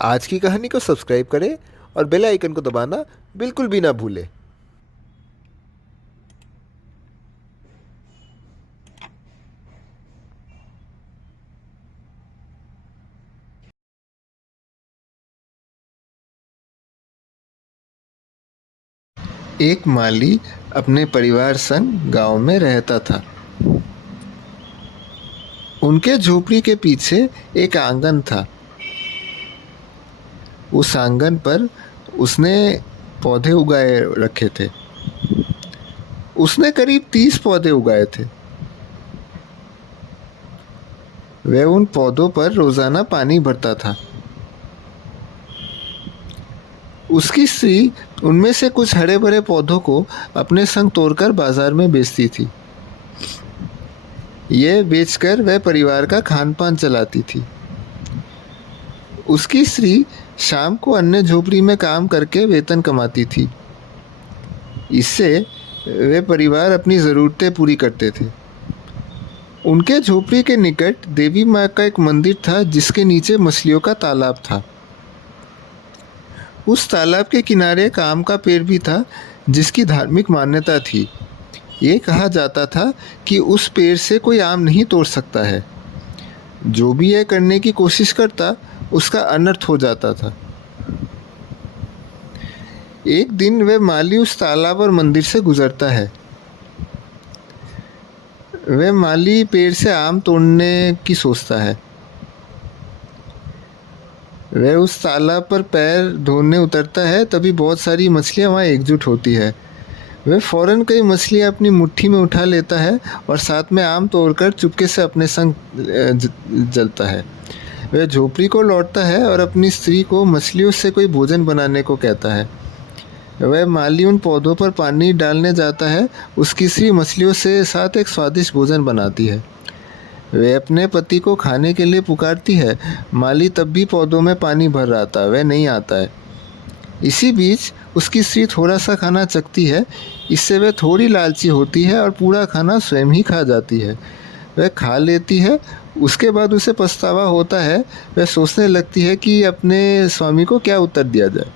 आज की कहानी को सब्सक्राइब करें और बेल आइकन को दबाना बिल्कुल भी ना भूलें। एक माली अपने परिवार संग गांव में रहता था। उनके झोपड़ी के पीछे एक आंगन था। उस आंगन पर उसने पौधे उगाए रखे थे। उसने करीब 30 पौधे उगाए थे। वह उन पौधों पर रोजाना पानी भरता था। उसकी स्त्री उनमें से कुछ हरे भरे पौधों को अपने संग तोड़कर बाजार में बेचती थी। यह बेचकर वह परिवार का खान पान चलाती थी। उसकी स्त्री शाम को अन्य झोपड़ी में काम करके वेतन कमाती थी। इससे वे परिवार अपनी ज़रूरतें पूरी करते थे। उनके झोपड़ी के निकट देवी माँ का एक मंदिर था, जिसके नीचे मछलियों का तालाब था। उस तालाब के किनारे एक आम का पेड़ भी था, जिसकी धार्मिक मान्यता थी। ये कहा जाता था कि उस पेड़ से कोई आम नहीं तोड़ सकता है। जो भी यह करने की कोशिश करता, उसका अनर्थ हो जाता था। एक दिन वह माली उस तालाब और मंदिर से गुजरता है। वह माली पेड़ से आम तोड़ने की सोचता है। वह उस तालाब पर पैर धोने उतरता है, तभी बहुत सारी मछलियाँ वहाँ एकजुट होती है। वह फौरन कई मछलियाँ अपनी मुट्ठी में उठा लेता है और साथ में आम तोड़कर चुपके से अपने संग जलता है। वह झोपड़ी को लौटता है और अपनी स्त्री को मछलियों से कोई भोजन बनाने को कहता है। वह माली उन पौधों पर पानी डालने जाता है। उसकी स्त्री मछलियों से साथ एक स्वादिष्ट भोजन बनाती है। वह अपने पति को खाने के लिए पुकारती है। माली तब भी पौधों में पानी भर रहा था, वह नहीं आता है। इसी बीच उसकी स्त्री थोड़ा सा खाना चखती है। इससे वह थोड़ी लालची होती है और पूरा खाना स्वयं ही खा जाती है। वह खा लेती है। उसके बाद उसे पछतावा होता है। वह सोचने लगती है कि अपने स्वामी को क्या उत्तर दिया जाए।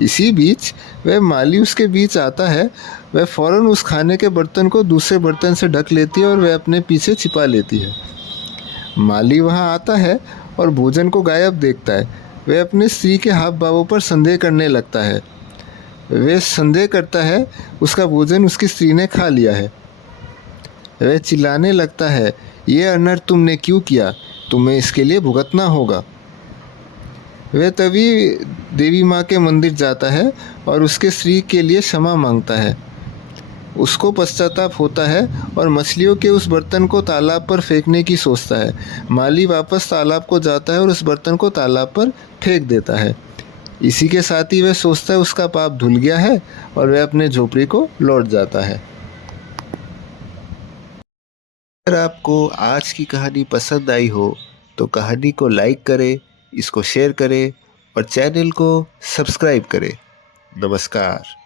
इसी बीच वह माली उसके बीच आता है। वह फौरन उस खाने के बर्तन को दूसरे बर्तन से ढक लेती है और वह अपने पीछे छिपा लेती है। माली वहां आता है और भोजन को गायब देखता है। वह अपनी स्त्री के हाव भावों पर संदेह करने लगता है। वह संदेह करता है उसका भोजन उसकी स्त्री ने खा लिया है। वह चिल्लाने लगता है, ये अनर्थ तुमने क्यों किया? तुम्हें इसके लिए भुगतना होगा। वह तभी देवी माँ के मंदिर जाता है और उसके स्त्री के लिए क्षमा मांगता है। उसको पश्चाताप होता है और मछलियों के उस बर्तन को तालाब पर फेंकने की सोचता है। माली वापस तालाब को जाता है और उस बर्तन को तालाब पर फेंक देता है। इसी के साथ ही वह सोचता है उसका पाप धुल गया है और वह अपने झोपड़ी को लौट जाता है। अगर आपको आज की कहानी पसंद आई हो तो कहानी को लाइक करें, इसको शेयर करें और चैनल को सब्सक्राइब करें। नमस्कार।